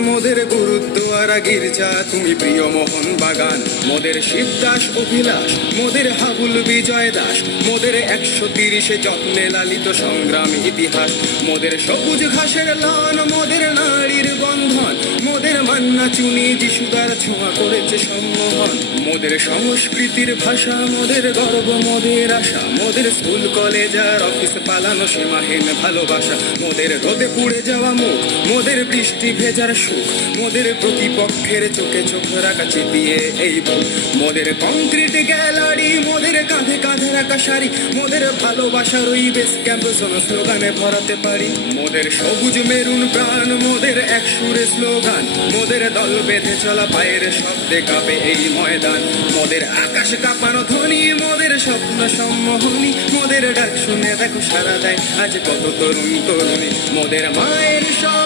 মোদের গুরুদ্বারা গির্জা তুমি প্রিয় মোহন বাগান, মোদের শিবদাস অভিলাষ, মোদের হাবুল বিজয় দাস, মোদের একশো তিরিশে যত্নে লালিত সংগ্রাম ইতিহাস, মোদের সবুজ ঘাসের লন, মোদের নারীর বন্ধন, মোদের মান্না চুনি যিশুদার ছোঁয়া করেছে সম্মোহন, মোদের সংস্কৃতির ভাষা, মোদের গর্ব, মোদের আশা, মোদের স্কুল, কলেজ আর অফিস পালানো সীমাহীন ভালোবাসা, মোদের রোদে পুড়ে যাওয়া মুখ মোদের বৃষ্টি ভেজার সুখ। মোদের প্রতিপক্ষের চোখে চোখ রাখা চিতিয়ে এই বুক মোদের কংক্রিট গ্যালারি, মোদের কাঁধে কাঁধে রাখা শাড়ি, মোদের ভালোবাসার ওই বেস ক্যাম্প স্লোগানে ভরাতে পারি। মোদের সবুজ মেরুন প্রাণ, মোদের এক সুরে স্লোগান। মোদের দল বেঁধে চলা পায়ের শব্দে কাঁপে এই ময়দান। মোদের আকাশ কাঁপানো ধ্বনি, মোদের স্বপ্ন সম্মোহনী। মোদের ডাক শুনে দেখো সারা দেয় আজ কত তরুণ তরুণী। মোদের মায়ের বুকে